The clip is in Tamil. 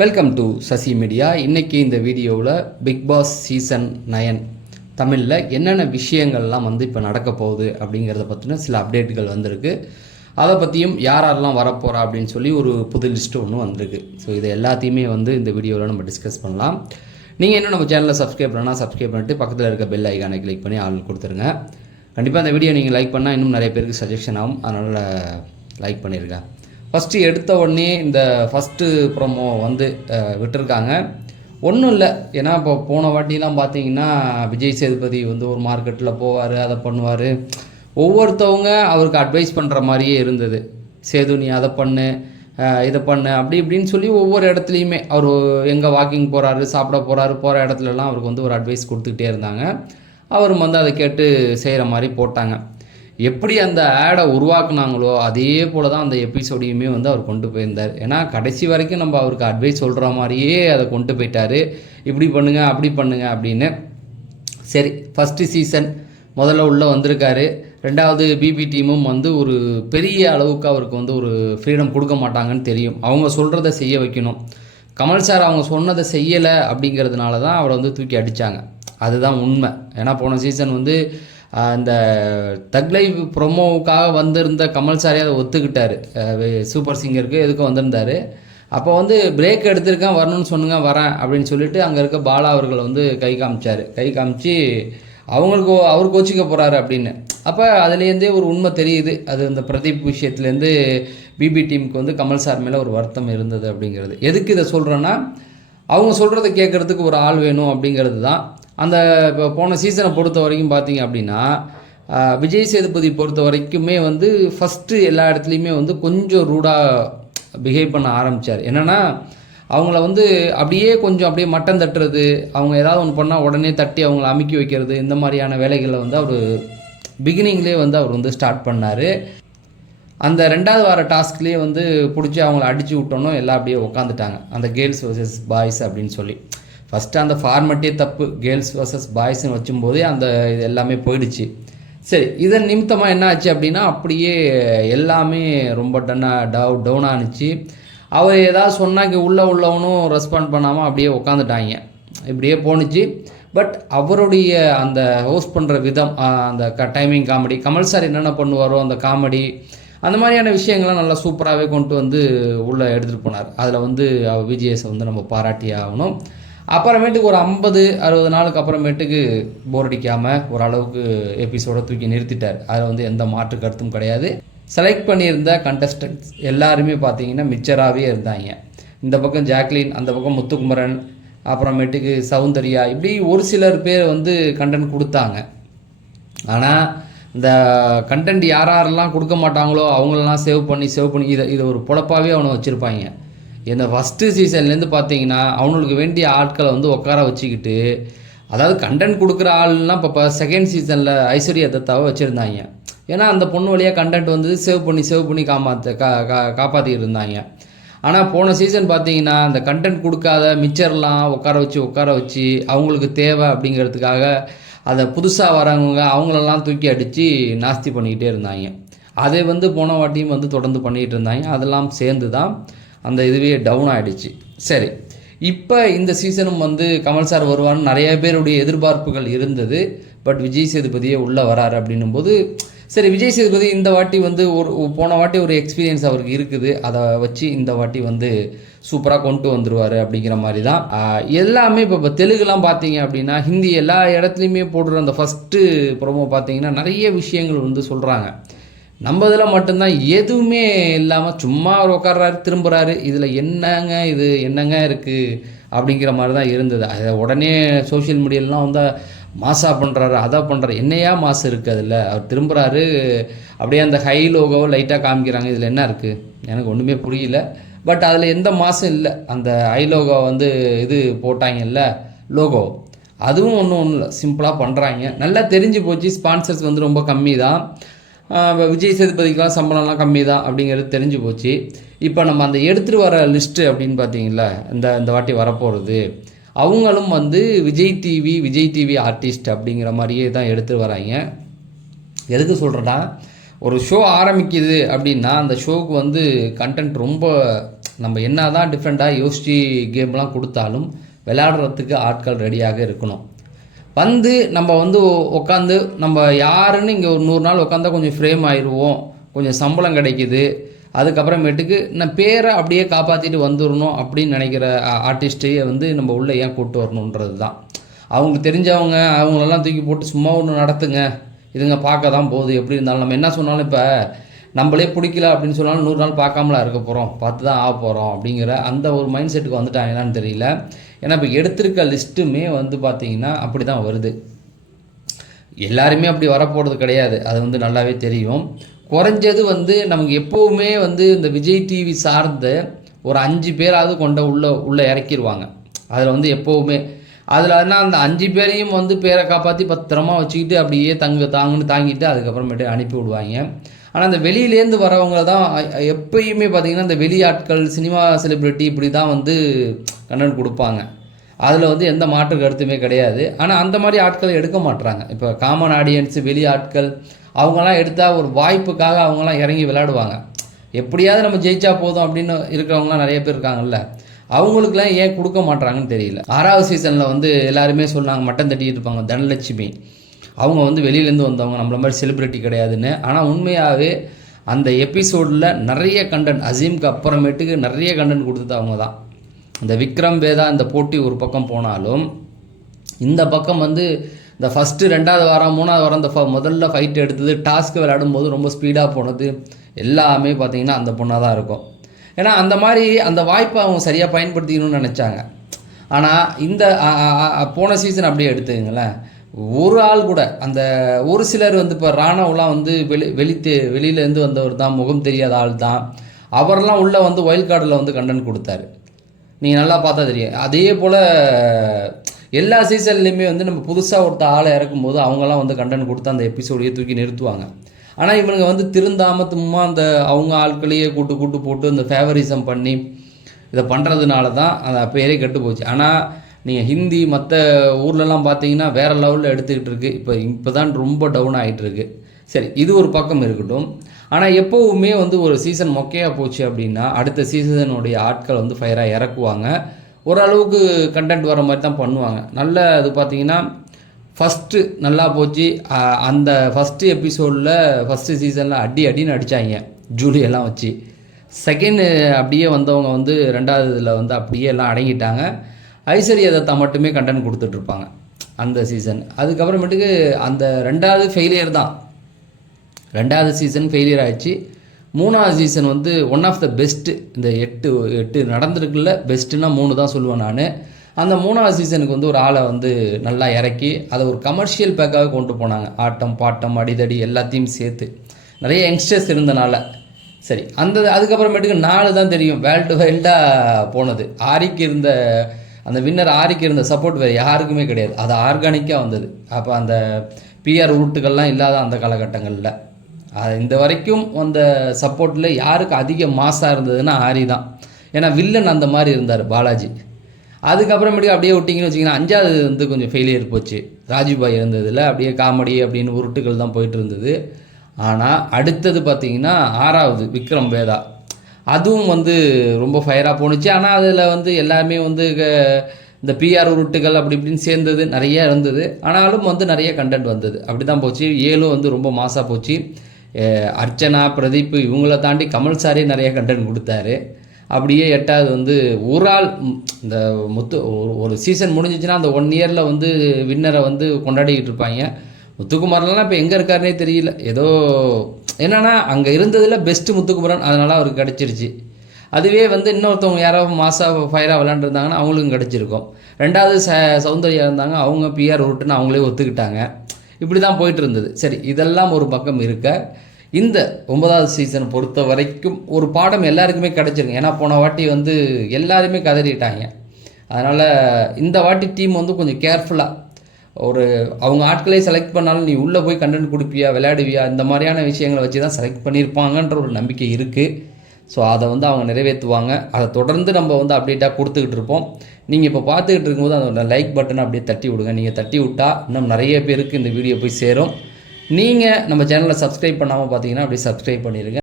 Welcome to Sasi media. இன்றைக்கி இந்த வீடியோவில் பிக் பாஸ் சீசன் 9 தமிழில் என்னென்ன விஷயங்கள்லாம் இப்போ நடக்க போகுது அப்படிங்கிறத பற்றின சில அப்டேட்டுகள் வந்திருக்கு. அதை பற்றியும் யாரெல்லாம் வரப்போகிறா அப்படின்னு சொல்லி ஒரு புது லிஸ்ட்டு ஒன்று வந்திருக்கு. ஸோ இது எல்லாத்தையுமே இந்த வீடியோவில் நம்ம டிஸ்கஸ் பண்ணலாம். நீங்கள் இன்னும் நம்ம சேனலில் சப்ஸ்கிரைப் பண்ணால் சப்ஸ்கிரைப் பண்ணிட்டு பக்கத்தில் இருக்க பெல் ஐக்கானை கிளிக் பண்ணி ஆள் கொடுத்துருங்க. கண்டிப்பாக அந்த வீடியோ நீங்கள் லைக் பண்ணால் இன்னும் நிறைய பேருக்கு சஜஷன் ஆகும். அதனால் லைக் பண்ணிடுங்க. ஃபஸ்ட்டு எடுத்த உடனே இந்த ஃபஸ்ட்டு ப்ரோமோ விட்டுருக்காங்க. ஒன்றும் இல்லை, ஏன்னா இப்போ போன வாட்டிலாம் பார்த்தீங்கன்னா விஜய் சேதுபதி ஒரு மார்க்கெட்டில் போவார், அதை பண்ணுவார். ஒவ்வொருத்தவங்க அவருக்கு அட்வைஸ் பண்ணுற மாதிரியே இருந்தது. சேது நீ அதை பண்ணு, இதை பண்ணு, அப்படி இப்படின்னு சொல்லி ஒவ்வொரு இடத்துலையுமே அவர் எங்கே வாக்கிங் போகிறாரு, சாப்பிட போகிற இடத்துலலாம் அவருக்கு ஒரு அட்வைஸ் கொடுத்துக்கிட்டே இருந்தாங்க. அவரும் அதை கேட்டு செய்கிற மாதிரி போட்டாங்க. எப்படி அந்த ஆடை உருவாக்குனாங்களோ அதே போல் தான் அந்த எபிசோடையுமே அவர் கொண்டு போயிருந்தார். ஏன்னா கடைசி வரைக்கும் நம்ம அவருக்கு அட்வைஸ் சொல்கிற மாதிரியே அதை கொண்டு போயிட்டார். இப்படி பண்ணுங்க அப்படி பண்ணுங்க அப்படின்னு. சரி, ஃபஸ்ட்டு சீசன் முதல்ல உள்ளே வந்திருக்காரு. ரெண்டாவது பிபி டீமும் ஒரு பெரிய அளவுக்கு அவருக்கு ஒரு ஃப்ரீடம் கொடுக்க மாட்டாங்கன்னு தெரியும். அவங்க சொல்கிறத செய்ய வைக்கணும். கமல் சார் அவங்க சொன்னதை செய்யலை அப்படிங்கிறதுனால தான் அவரை தூக்கி அடித்தாங்க. அதுதான் உண்மை. ஏன்னா போன சீசன் அந்த தக் லைவ் ப்ரொமோவுக்காக வந்திருந்த கமல் சாரே அதை ஒத்துக்கிட்டார். சூப்பர் சிங்கருக்கு எதுக்கும் வந்திருந்தார். அப்போ பிரேக் எடுத்திருக்கேன், வரணும்னு சொன்னுங்க, வரேன் அப்படின்னு சொல்லிட்டு அங்கே இருக்க பாலா அவர்கள் கை காமிச்சு அவர் கோச்சிக்க போகிறாரு அப்படின்னு. அப்போ அதுலேருந்தே ஒரு உண்மை தெரியுது. அது அந்த பிரதீப் விஷயத்துலேருந்து பிபி டீமுக்கு கமல் சார் மேலே ஒரு வருத்தம் இருந்தது அப்படிங்கிறது. எதுக்கு இதை சொல்கிறேன்னா, அவங்க சொல்கிறத கேட்குறதுக்கு ஒரு ஆள் வேணும் அப்படிங்கிறது தான். அந்த இப்போ போன சீசனை பொறுத்த வரைக்கும் பார்த்தீங்க அப்படின்னா, விஜய் சேதுபதி பொறுத்த வரைக்குமே ஃபஸ்ட்டு எல்லா இடத்துலையுமே கொஞ்சம் ரூடாக பிஹேவ் பண்ண ஆரம்பித்தார். என்னென்னா அவங்கள அப்படியே கொஞ்சம் அப்படியே மட்டம் தட்டுறது, அவங்க ஏதாவது ஒன்று பண்ணால் உடனே தட்டி அவங்கள அமுக்கி வைக்கிறது, இந்த மாதிரியான வேலைகளை அவர் பிகினிங்லேயே அவர் ஸ்டார்ட் பண்ணார். அந்த 2வது வார டாஸ்க்லேயே பிடிச்சி அவங்கள அடித்து விட்டோன்னோ எல்லாம் அப்படியே உட்காந்துட்டாங்க. அந்த கேர்ள்ஸ் வர்சஸ் பாய்ஸ் அப்படின்னு சொல்லி ஃபஸ்ட்டு அந்த ஃபார்மேட்டே தப்பு. கேர்ள்ஸ் வர்சஸ் பாய்ஸ்ன்னு வச்சும்போதே இது எல்லாமே போயிடுச்சு. சரி, இதன் நிமித்தமாக என்ன ஆச்சு அப்படின்னா, அப்படியே எல்லாமே ரொம்ப டவுன் ஆனிச்சு. அவர் ஏதாவது சொன்னாங்க, உள்ளவனும் ரெஸ்பாண்ட் பண்ணாமல் அப்படியே உட்காந்துட்டாங்க. இப்படியே போணுச்சு. பட் அவருடைய அந்த ஹோஸ்ட் பண்ணுற விதம், அந்த டைமிங் காமெடி, கமல் சார் என்னென்ன பண்ணுவாரோ அந்த காமெடி, அந்த மாதிரியான விஷயங்கள்லாம் நல்லா சூப்பராகவே கொண்டு உள்ளே எடுத்துகிட்டு போனார். அதில் விஜிஎஸை நம்ம பாராட்டியே ஆகணும். அப்புறமேட்டுக்கு ஒரு 50-60 நாளுக்கு அப்புறமேட்டுக்கு போர் அடிக்காமல் ஓரளவுக்கு எபிசோடை தூக்கி நிறுத்திட்டார். அதில் எந்த மாற்று கருத்தும் கிடையாது. செலக்ட் பண்ணியிருந்த கண்டஸ்டன்ட்ஸ் எல்லாருமே பார்த்தீங்கன்னா மிச்சராகவே இருந்தாங்க. இந்த பக்கம் ஜாக்லின், அந்த பக்கம் முத்துக்குமரன், அப்புறமேட்டுக்கு சௌந்தர்யா, இப்படி ஒரு சிலர் பேர் கண்டென்ட் கொடுத்தாங்க. ஆனால் இந்த கண்டென்ட் யாரெல்லாம் கொடுக்க மாட்டாங்களோ அவங்களெல்லாம் சேவ் பண்ணி இதை ஒரு பொழப்பாகவே அவனை வச்சுருப்பாங்க. இந்த ஃபஸ்ட்டு சீசன்லேருந்து பார்த்தீங்கன்னா அவனுக்கு வேண்டிய ஆட்களை உட்கார வச்சுக்கிட்டு, அதாவது கண்டென்ட் கொடுக்குற ஆள்லாம் இப்போ செகண்ட் சீசனில் ஐஸ்வர்யா தத்தாவை வச்சுருந்தாங்க. ஏன்னா அந்த பொண்ணு வழியாக கண்டென்ட் சேவ் பண்ணி காப்பாற்றிட்டு இருந்தாங்க. ஆனால் போன சீசன் பார்த்தீங்கன்னா அந்த கண்டென்ட் கொடுக்காத மிச்சர்லாம் உட்கார வச்சு அவங்களுக்கு தேவை அப்படிங்கிறதுக்காக அதை புதுசாக வரவங்க அவங்களெல்லாம் தூக்கி அடித்து நாஸ்தி பண்ணிக்கிட்டே இருந்தாங்க. அதை போன வாட்டியும் தொடர்ந்து பண்ணிகிட்டு இருந்தாங்க. அதெல்லாம் சேர்ந்து தான் அந்த இதுவே டவுன் ஆகிடுச்சு. சரி, இப்போ இந்த சீசனும் கமல் சார் வருவான்னு நிறைய பேருடைய எதிர்பார்ப்புகள் இருந்தது. பட் விஜய் சேதுபதியே உள்ளே வராரு அப்படின்னும் போது, சரி விஜய் சேதுபதி இந்த வாட்டி போன வாட்டி ஒரு எக்ஸ்பீரியன்ஸ் அவருக்கு இருக்குது, அதை வச்சு இந்த வாட்டி சூப்பராக கொண்டு வந்துடுவார் அப்படிங்கிற மாதிரி தான் எல்லாமே. இப்போ தெலுங்குலாம் பார்த்தீங்க அப்படின்னா, ஹிந்தி எல்லா இடத்துலையுமே போடுற அந்த ஃபஸ்ட்டு ப்ரோமோ பார்த்தீங்கன்னா நிறைய விஷயங்கள் சொல்கிறாங்க. நம்ம இதில் மட்டும்தான் எதுவுமே இல்லாமல் சும்மா அவர் உட்கார்றாரு, திரும்புகிறாரு, இதில் என்னங்க இருக்குது அப்படிங்கிற மாதிரி தான் இருந்தது. அதை உடனே சோஷியல் மீடியாலாம் மாசா பண்ணுறாரு, அதை பண்ணுறாரு. என்னையா மாசு இருக்குது அதில்? அவர் திரும்புகிறாரு, அப்படியே அந்த ஹை லோகோவை லைட்டாக காமிக்கிறாங்க. இதில் என்ன இருக்குது எனக்கு ஒன்றுமே புரியல. பட் அதில் எந்த மாசும் இல்லை. அந்த ஹை லோகோ இது போட்டாங்கல்ல லோகோ, அதுவும் ஒன்றும் இல்லை, சிம்பிளாக பண்ணுறாங்க. நல்லா தெரிஞ்சு போச்சு. ஸ்பான்சர்ஸ் ரொம்ப கம்மி தான். விஜய் சேதுபதிக்கெலாம் சம்பளம்லாம் கம்மி தான் அப்படிங்கிறது தெரிஞ்சு போச்சு. இப்போ நம்ம அந்த எடுத்துகிட்டு வர லிஸ்ட்டு அப்படின்னு பார்த்தீங்களா, இந்த வாட்டி வரப்போகிறது அவங்களும் விஜய் டிவி ஆர்டிஸ்ட் அப்படிங்கிற மாதிரியே தான் எடுத்துகிட்டு வராங்க. எதுக்கு சொல்கிறேன்னா, ஒரு ஷோ ஆரம்பிக்குது அப்படின்னா அந்த ஷோவுக்கு வந்து கண்டென்ட் ரொம்ப நம்ம என்ன தான் டிஃப்ரெண்ட்டாக யோசித்து கேம்லாம் கொடுத்தாலும் விளையாடுறதுக்கு ஆட்கள் ரெடியாக இருக்கணும். வந்து நம்ம வந்து உட்காந்து நம்ம யாருன்னு இங்கே ஒரு 100 நாள் உட்காந்தா கொஞ்சம் ஃப்ரேம் ஆயிடுவோம், கொஞ்சம் சம்பளம் கிடைக்கிது, அதுக்கப்புறமேட்டுக்கு நான் பேரை அப்படியே காப்பாற்றிட்டு வந்துடணும் அப்படின்னு நினைக்கிற ஆர்டிஸ்ட்டையே வந்து நம்ம உள்ளே ஏன் கூப்பிட்டு வரணுன்றது தான். அவங்களுக்கு தெரிஞ்சவங்க அவங்களெல்லாம் தூக்கி போட்டு சும்மா ஒன்று நடத்துங்க, இதுங்க பார்க்க தான் போகுது. எப்படி இருந்தாலும் நம்ம என்ன சொன்னாலும் இப்போ நம்மளே பிடிக்கல அப்படின்னு சொன்னாலும் 100 நாள் பார்க்காமலாம் இருக்க போகிறோம், பார்த்து தான் ஆக போகிறோம் அப்படிங்கிற அந்த ஒரு மைண்ட் செட்டுக்கு வந்துட்டாங்களான்னு தெரியல. ஏன்னா இப்போ எடுத்திருக்க லிஸ்ட்டுமே வந்து பார்த்திங்கன்னா அப்படி தான் வருது. எல்லாருமே அப்படி வரப்போகிறது கிடையாது, அது வந்து நல்லாவே தெரியும். குறைஞ்சது வந்து நமக்கு எப்போவுமே வந்து இந்த விஜய் டிவி சார்ந்த ஒரு 5 பேராவது கொண்ட உள்ளே இறக்கிடுவாங்க. அதில் வந்து எப்போவுமே அதில் என்ன அந்த 5 பேரையும் வந்து பேரை காப்பாற்றி பத்திரமா வச்சுக்கிட்டு அப்படியே தாங்கன்னு தாங்கிட்டு அதுக்கப்புறமேட்டு அனுப்பி விடுவாங்க. ஆனால் அந்த வெளியிலேருந்து வரவங்க தான் எப்பயுமே பார்த்திங்கன்னா இந்த வெளியாட்கள் சினிமா செலிப்ரிட்டி இப்படி தான் வந்து கண்டென்ட் கொடுப்பாங்க. அதில் வந்து எந்த மாற்று கருத்துமே கிடையாது. ஆனால் அந்த மாதிரி ஆட்களை எடுக்க மாட்டுறாங்க. இப்போ காமன் ஆடியன்ஸு வெளி ஆட்கள் அவங்களாம் எடுத்தால் ஒரு வாய்ப்புக்காக அவங்களாம் இறங்கி விளையாடுவாங்க. எப்படியாவது நம்ம ஜெயிச்சா போதும் அப்படின்னு இருக்கிறவங்களாம் நிறைய பேர் இருக்காங்கல்ல, அவங்களுக்குலாம் ஏன் கொடுக்க மாட்றாங்கன்னு தெரியல. 6வது சீசனில் வந்து எல்லாருமே சொன்னாங்க, மட்டம் தட்டிட்டு இருப்பாங்க, தனலட்சுமி அவங்க வந்து வெளியிலேருந்து வந்தவங்க, நம்மள மாதிரி செலிப்ரிட்டி கிடையாதுன்னு. ஆனால் உண்மையாகவே அந்த எபிசோடில் நிறைய கண்டென்ட், அசீம்க்கு அப்புறமேட்டுக்கு நிறைய கண்டென்ட் கொடுத்தது அவங்க தான். இந்த விக்ரம் வேதா இந்த போட்டி ஒரு பக்கம் போனாலும் இந்த பக்கம் வந்து இந்த ஃபஸ்ட்டு 2வது வாரம் 3வது வாரம் இந்த முதல்ல ஃபைட் எடுத்தது, டாஸ்க்கு விளையாடும் போது ரொம்ப ஸ்பீடாக போனது எல்லாமே பார்த்திங்கன்னா அந்த பொண்ணாக தான் இருக்கும். ஏன்னா அந்த மாதிரி அந்த வாய்ப்பை அவங்க சரியாக பயன்படுத்திக்கணும்னு நினச்சாங்க. ஆனால் இந்த போன சீசன் அப்படியே எடுத்துக்கங்களேன், ஒரு ஆள் கூட அந்த ஒரு சிலர் வந்து இப்போ ராணவெலாம் வந்து வெளியிலேருந்து வந்தவர் தான், முகம் தெரியாத ஆள் தான், அவரெல்லாம் உள்ளே வந்து வைல்ட் கார்டில் வந்து கண்டென்ட் கொடுத்தாரு. நீங்கள் நல்லா பார்த்தா தெரியும். அதே போல் எல்லா சீசன்லேயுமே வந்து நம்ம புதுசாக ஒருத்த ஆளை இறக்கும்போது அவங்களாம் வந்து கண்டென்ட் கொடுத்து அந்த எபிசோடையே தூக்கி நிறுத்துவாங்க. ஆனால் இவனுங்க வந்து திருந்தாமல் சும்மா அந்த அவங்க ஆட்களையே கூட்டு போட்டு அந்த ஃபேவரிசம் பண்ணி இதை பண்ணுறதுனால தான் அந்த பேரே கெட்டு போச்சு. ஆனால் நீங்கள் ஹிந்தி மற்ற ஊர்லலாம் பார்த்தீங்கன்னா வேறு லெவலில் எடுத்துக்கிட்டு இருக்குது. இப்போ தான் ரொம்ப டவுன் ஆகிட்டுருக்கு. சரி, இது ஒரு பக்கம் இருக்கட்டும். ஆனால் எப்போவுமே வந்து ஒரு சீசன் மொக்கையாக போச்சு அப்படின்னா அடுத்த சீசனுடைய ஆட்கள் வந்து ஃபயராக இறக்குவாங்க. ஓரளவுக்கு கண்டென்ட் வர மாதிரி தான் பண்ணுவாங்க. நல்ல அது பார்த்திங்கன்னா ஃபஸ்ட்டு நல்லா போச்சு. அந்த ஃபஸ்ட்டு எபிசோடில் ஃபஸ்ட்டு சீசனில் அடின்னு அடித்தாங்க ஜூலியெல்லாம் வச்சு. செகண்டு அப்படியே வந்தவங்க வந்து 2வது இதில் வந்து அப்படியே எல்லாம் அடங்கிட்டாங்க. ஐஸ்வர்யா தத்தா மட்டுமே கண்டென்ட் கொடுத்துட்ருப்பாங்க அந்த சீசன். அதுக்கப்புறமேட்டுக்கு அந்த 2வது ஃபெயிலியர் தான். 2வது சீசன் ஃபெயிலியர் ஆகிடுச்சு. 3வது சீசன் வந்து ஒன் ஆஃப் த பெஸ்ட்டு. இந்த 8 நடந்திருக்குல்ல, பெஸ்ட்டுன்னா 3 தான் சொல்லுவேன் நான். அந்த 3வது சீசனுக்கு வந்து ஒரு ஆளை வந்து நல்லா இறக்கி அதை ஒரு கமர்ஷியல் பேக்காக கொண்டு போனாங்க. ஆட்டம் பாட்டம் அடிதடி எல்லாத்தையும் சேர்த்து நிறைய யங்ஸ்டர்ஸ் இருந்தனால. சரி, அதுக்கப்புறமேட்டுக்கு 4 தான் தெரியும் வைல்டாக போனது. ஆரிக்கு இருந்த அந்த வின்னர் ஆரிக்கு இருந்த சப்போர்ட் வேறு யாருக்குமே கிடையாது. அது ஆர்கானிக்காக வந்தது. அப்போ அந்த பிஆர் உருட்டுகள்லாம் இல்லாத அந்த காலகட்டங்களில் இந்த வரைக்கும் அந்த சப்போர்ட்டில் யாருக்கு அதிக மாசாக இருந்ததுன்னா ஆரி தான். ஏன்னா வில்லன் அந்த மாதிரி இருந்தார் பாலாஜி. அதுக்கப்புறமேட்டுக்கு அப்படியே விட்டிங்கன்னு வச்சிங்கன்னா 5வது வந்து கொஞ்சம் ஃபெயிலியர் போச்சு. ராஜுபாய் இருந்ததில் அப்படியே காமெடி அப்படின்னு உருட்டுகள் தான் போயிட்டு இருந்தது. ஆனால் அடுத்தது பார்த்திங்கன்னா 6வது விக்ரம் வேதா, அதுவும் வந்து ரொம்ப ஃபயராக போணுச்சு. ஆனால் அதில் வந்து எல்லாமே வந்து இந்த பிஆர் உருட்டுகள் அப்படி இப்படின்னு சேர்ந்தது நிறைய இருந்தது. ஆனாலும் வந்து நிறைய கண்டென்ட் வந்தது. அப்படி தான் போச்சு. 7 வந்து ரொம்ப மாசாக போச்சு. அர்ச்சனா பிரதீப் இவங்கள தாண்டி கமல் சாரே நிறைய கண்டென்ட் கொடுத்தாரு. அப்படியே 8வது வந்து ஒரு ஆள் இந்த ஒரு சீசன் முடிஞ்சிச்சுன்னா அந்த 1 இயரில் வந்து வின்னரை வந்து கொண்டாடிக்கிட்டு இருப்பாங்க. முத்துக்குமார்லாம் இப்போ எங்கே இருக்காருனே தெரியல. ஏதோ என்னென்னா அங்கே இருந்ததில் பெஸ்ட்டு முத்துக்குமரன், அதனால் அவருக்கு கிடச்சிருச்சு. அதுவே வந்து இன்னொருத்தவங்க யாராவது மாசாக ஃபயராக விளாண்டுருந்தாங்கன்னா அவங்களுக்கும் கிடச்சிருக்கும். 2வது சௌந்தர்யா இருந்தாங்க, அவங்க பிஆர் உருட்டுன்னு அவங்களே ஒத்துக்கிட்டாங்க. இப்படி தான் போயிட்டு இருந்தது. சரி, இதெல்லாம் ஒரு பக்கம் இருக்க, இந்த 9வது சீசனை பொறுத்த வரைக்கும் ஒரு பாடம் எல்லாருக்குமே கிடச்சிருங்க. ஏன்னா போன வாட்டி வந்து எல்லாருமே கதறிட்டாங்க. அதனால் இந்த வாட்டி டீம் வந்து கொஞ்சம் கேர்ஃபுல்லாக அவங்க ஆட்களே செலக்ட் பண்ணாலும் நீ உள்ளே போய் கண்டென்ட் கொடுப்பியா, விளையாடுவியா, இந்த மாதிரியான விஷயங்களை வச்சு தான் செலக்ட் பண்ணியிருப்பாங்கன்ற ஒரு நம்பிக்கை இருக்குது. ஸோ அதை வந்து அவங்க நிறைவேற்றுவாங்க. அதை தொடர்ந்து நம்ம வந்து அப்டேட்டாக கொடுத்துக்கிட்டு இருப்போம். நீங்கள் இப்போ பார்த்துக்கிட்டு இருக்கும்போது அந்த லைக் பட்டனை அப்படியே தட்டி விடுங்க. நீங்கள் தட்டி விட்டால் இன்னும் நிறைய பேருக்கு இந்த வீடியோ போய் சேரும். நீங்கள் நம்ம சேனலை சப்ஸ்கிரைப் பண்ணாமல் பார்த்தீங்கன்னா அப்படியே சப்ஸ்கிரைப் பண்ணிடுங்க.